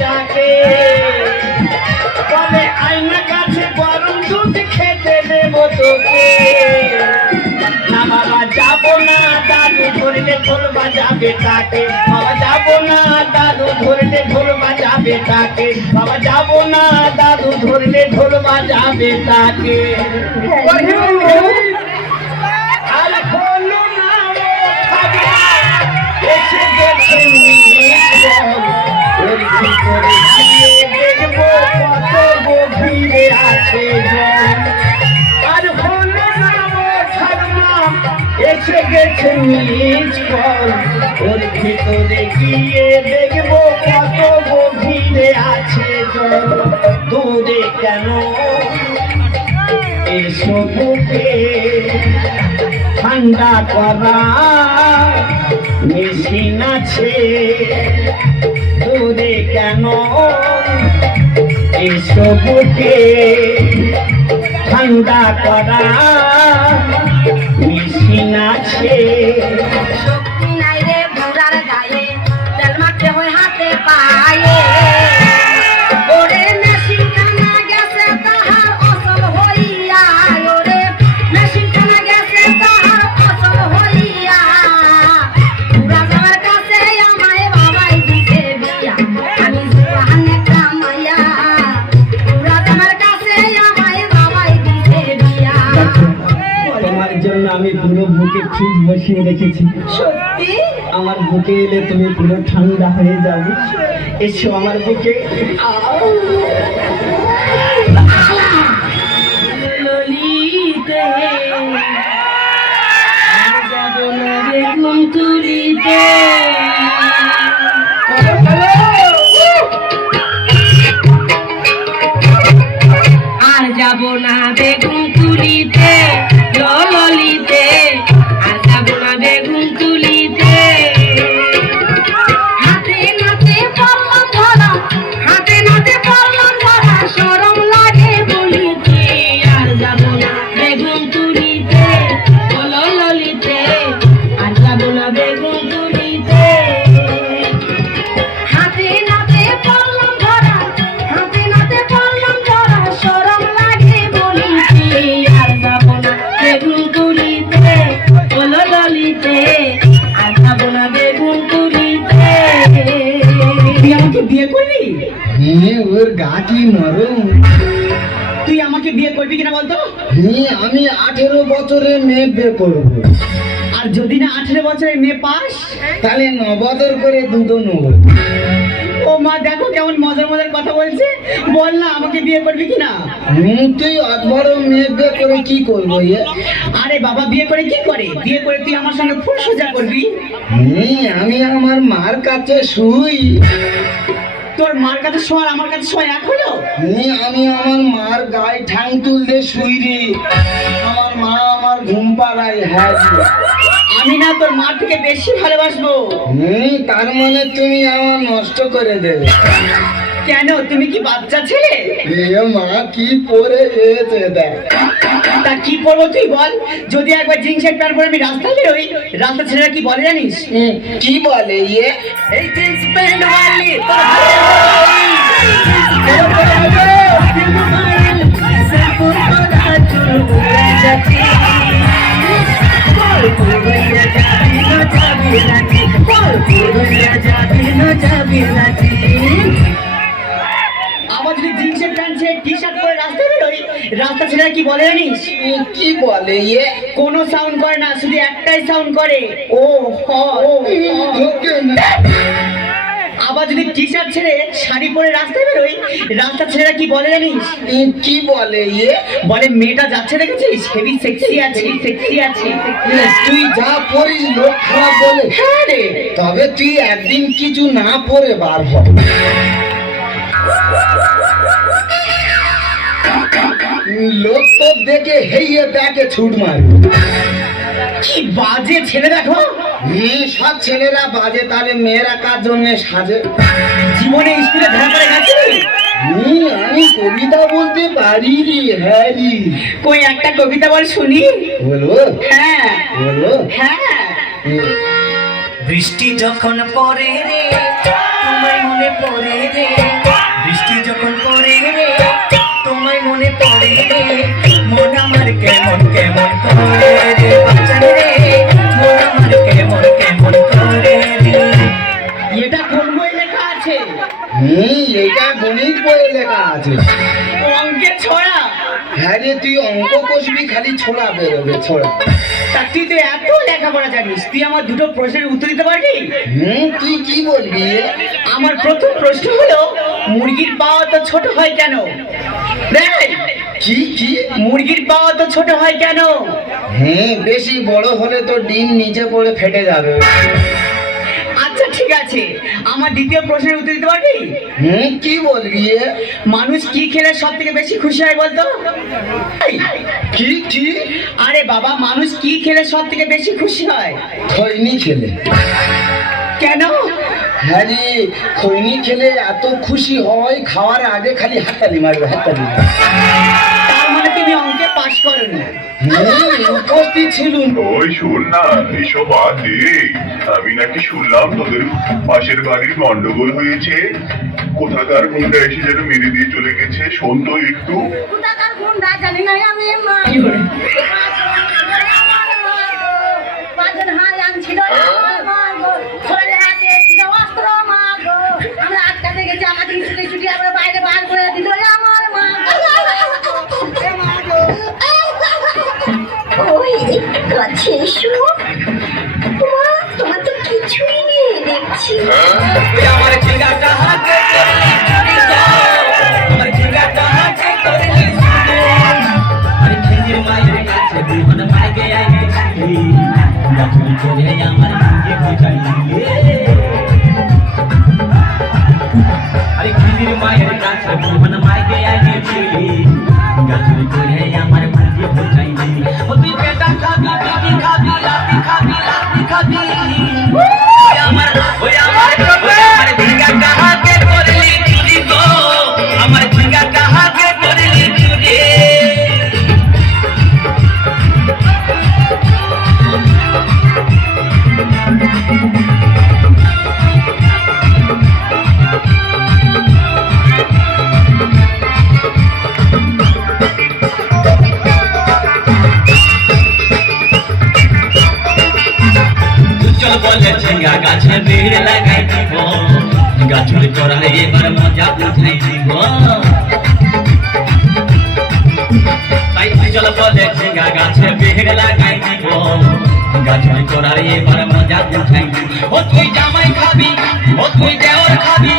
ডাকে বলে আয়না কাছে গরম দুধ খেতে দেবো তোকে না বাবা যাবো না দাদু ধরলে ঢোল বাজাবে তাকে বাবা যাবো না দাদু ধরলে ঢোল বাজাবে তাকে বাবা যাবো না দাদু ধরলে ঢোল বাজাবে তাকে আর হলো না এসে গেছে ওর ভিতরে গিয়ে দেখবো কত গভীরে আছে জল আর হলো না এসে গেছে নিজ পল ওর ভিতরে গিয়ে দেখবো কত গভীরে আছে জল দূরে কেন এসো বুকে ঠান্ডা করা মেশিন আছে দূরে কেন এসো বুকে ঠান্ডা করা মেশিন আছে শক্তি নাই রে বুড়ার গায়ে তেল মাখতে হয় হাতে পায়ে ওরে মেশিন খানা গেছে তাহার অসল হইয়া ওরে মেশিন খানা গেছে তাহার অসল হইয়া বুড়া যাওয়ার কাছে আমায় বাবাই দিতে বিয়া আমি জোয়ানে কামাইয়া বুড়া যাওয়ার কাছে আমায় বাবাই দিতে বিয়া তোমার জন্য আমি পুরো বুকে ফ্রিজ বসিয়ে রেখেছি সত্যি আমার বুকে এলে তুমি পুরো ঠান্ডা হয়ে যাবে এসো আমার বুকে ললিতে আর যাব না রে কুমতুলিতে আর যাব না বেগুন তুলিতে ললিতে আর যাব না বেগুন তুলিতে হাতে নাতে পড়লাম ধরা হাতে নাতে পড়লাম ধরা শরম লাগে বলিতে আর যাব না বেগুন তুলিতে ললিতে আর যাব না বেগুন তুলিতে হাতে নাতে পড়লাম ধরা হাতে নাতে পড়লাম ধরা শরম লাগে বলিতে আর যাব না বেগুন তুলিতে ললিতে আর যাব না বেগুন তুলিতে তুই আমাকে বিয়ে করবি হ্যাঁ ওর গা কি নরম তুই আমাকে বিয়ে করবি কিনা বলতো হ্যাঁ আমি 18 বছরের মেয়ে বিয়ে করবো আর যদি না 18 বছরের মেয়ে পাস তাহলে 9 বছর করে দুটো নেবো ও মা দেখো কেমন মজার মজার কথা বলছে বল না আমাকে বিয়ে করবি কিনা তুই অত বড় মেয়ে বিয়ে করে কি করবো আরে বাবা বিয়ে করে কি করে বিয়ে করে তুই আমার সঙ্গে ফুল সোজা করবি হ্যাঁ আমি আমার মার কাছে শুই তোর মার কাছে শোয়ার আমার কাছে শোয়া এক হলো হ্যাঁ আমি আমার মার গায়ে ঠাং তুলতে শুই রে আমার মা আমার ঘুম পাড়ায় হ্যাঁ আমি না তোর মা থেকে বেশি ভালোবাসবো তার মানে তুমি আমার নষ্ট করে দেবে কেন তুমি কি বাচ্চা ছেলে এ মা কি পরে এসে দেখ তা কি পরবো তুই বল যদি একবার জিন্সের প্যান্ট পরে আমি রাস্তায় বেরোই রাস্তা ছেলেরা কি বলে জানিস কি বলে এই জিন্স প্যান্ট वाली আবার যদি জিন্সের প্যান্ট টি শার্ট পরে রাস্তায় বেরোই রাস্তা ছেলেরা কি বলে জানিস কি বলে কোনো সাউন্ড করে না শুধু একটাই সাউন্ড করে ও হ আবার যদি টি শার্ট ছেড়ে শাড়ি পরে রাস্তায় বেরোই রাস্তা ছেলেরা কি বলে জানিস কি বলে বলে মেয়েটা যাচ্ছে দেখেছিস হেভি সেক্সি আছে সেক্সি আছে তুই যা পড়িস লোক খারাপ বলে হ্যাঁ রে তবে তুই একদিন কিছু না পরে বার হ লোক তো দেখে হেইয়ে ব্যাগে ছুট মারবে কি বাজে ছেলে দেখো সব ছেলেরা বাজে তাহলে মেয়েরা কার জন্য সাজে জীবনে স্কুলে ধরা পড়ে গেছিস আমি কবিতা বলতে পারি রে হ্যাঁ রে কই একটা কবিতা বল শুনি বলবো হ্যাঁ বলবো হ্যাঁ বৃষ্টি যখন পড়ে রে তোমায় মনে পড়ে রে, বৃষ্টি যখন পড়ে রে তোমায় মনে পড়ে রে, মন আমার কেমন কেমন করে রে বাঁচান রে, মন আমার কেমন কেমন করে রে। এটা কোন বই লেখা আছে? এটা গণিত বইয়ে লেখা আছে। অঙ্কের ছড়া? হ্যাঁ রে, তুই অঙ্ক কষবি খালি ছোড়া বেরোবে ছোড়া। তা তুই তো এত লেখাপড়া জানিস, তুই আমার দুটো প্রশ্নের উত্তর দিতে পারবি? তুই কি বলবি? আমার প্রথম প্রশ্ন হলো, মুরগির পা তো ছোট হয় কেন? কি কি? মুরগির পা তো ছোট হয় কেন? বেশি বড় হলে তো ডিম নিচে পড়ে ফেটে যাবে। আচ্ছা ঠিক আছে, আমার দ্বিতীয় প্রশ্নের উত্তর দিতে পারবি? কি বলবি? মানুষ কি খেলে সব থেকে বেশি খুশি হয় বলতো? কি কি? আরে বাবা, মানুষ কি খেলে সব থেকে বেশি খুশি হয়? খৈনি খেলে। কেন? হ্যাঁ রে, খৈনি খেলে এত খুশি হয়, খাওয়ার আগে খালি হাততালি মারবে হাততালি। তার মানে তুমি অঙ্কে পাশ করোনি? উপস্থিত ছিল। ওই শোন না, এসব বাদ দে। আমি নাকি শুনলাম তোদের পাশের বাড়ির গন্ডগোল হয়েছে, কোথাকার গুন্ডা এসে যেন মেরে দিয়ে চলে গেছে, শোন তো একটু। কোথাকার গুন্ডা জানি না আমি, মা কি করে? বাজার হাল আনছিল আমার মা গো, শরীরে হাতে ছিল অস্ত্র মা গো, আমরা আটকাতে গেছি, আমাদের ছুটি ছুটি আমরা বাইরে বার করে দিল আমার মা গো। ওই কাছে এসো, তোমার তো কিছুই নেই দেখছি। ওই আমার জিগাটা হাতে করলি চুরি গো, আমার জিগাটা হাতে করলি চুরি। আরে খিজির মায়ের কাছে বিহন মাইগে আইগে ছিলি, গাছুরি করে আমার নিজে বুঝাইলি। আরে খিজির মায়ের কাছে বিহন মাইগে আইগে ছিলি, গাছুরি করে আমার নিজে বুঝাইলি। ও তুই পেটা খাবি, বিবি খাবি, লাতি খাবি, লাতি খাবি। ওই আমার জিগাটা হাতে করলি চুরি গো, আমার জিগাটা হাতে করলি চুরি। চল বলে ঝিঙ্গা গাছে ভিড় লাগাই দিব, গাছুরি করার এবার মজা উঠাই দিব। তাই চল বলে ঝিঙ্গা গাছে ভিড় লাগাই দিব, গাছুরি করার এবার মজা উঠাই দিব। ও তুই জামাই খাবি, ও তুই দেওর খাবি,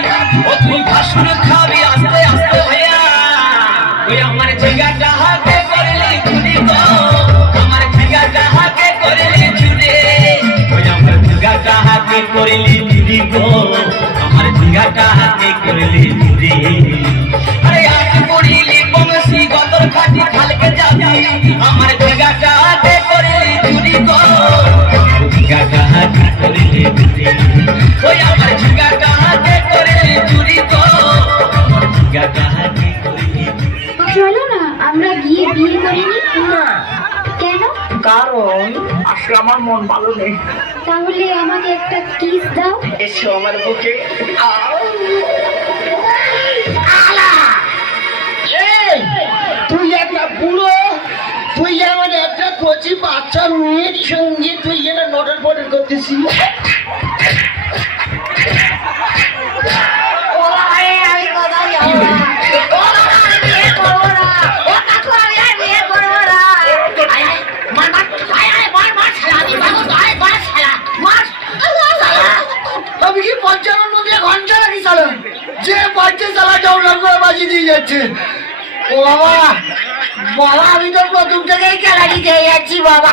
ও তুই ভাসুর খাবি, আস্তে আস্তে ভাইয়া। ওই আমার ঝিঙ্গাটা হাতে করলি চুরি গো, আমার ঝিঙ্গাটা হাতে করলি চুরি। ওই আমার ঝিঙ্গাটা হাতে করলি চুরি গো, আমার ঝিঙ্গাটা হাতে করলি চুরি। আরে আজ করিলি বংশী গতর খাটি খালকে যাবি, আমার ঝিঙ্গাটা হাতে করলি চুরি গো, আমার ঝিঙ্গাটা হাতে করলি চুরি। ওই আমার ঝিঙ্গাটা হাতে করলি চুরি গো, আমার ঝিঙ্গাটা হাতে করলি চুরি। চলো না আমরা গিয়ে বিয়ে করে নিই। না, কেন? কারণ আসলে আমার মন ভালো নেই। তাহলে আমাকে একটা কিস দাও। এসো আমার বুকে। তুই একটা বুড়ো, তুই আমার একটা কচি বাচ্চা মেয়ের সঙ্গে তুই যেন নটর পটর করতেছিস। আমি কথা যাবো না, আমি বিয়ে করবো না, ও কাকু আমি আর বিয়ে করবো না। মার মার মার মার শালা, আমি বাবু গায়ে মার শালা, মার শালা। আমি কি পঞ্চান্ন মধ্যে ঘন্টা নাকি চালা, যে বাচ্চা চালা জমলাম করে বাজি দিয়ে যাচ্ছে। ও বাবা, বাবা আমি তো প্রথম থেকেই কেলানি খেয়ে যাচ্ছি বাবা।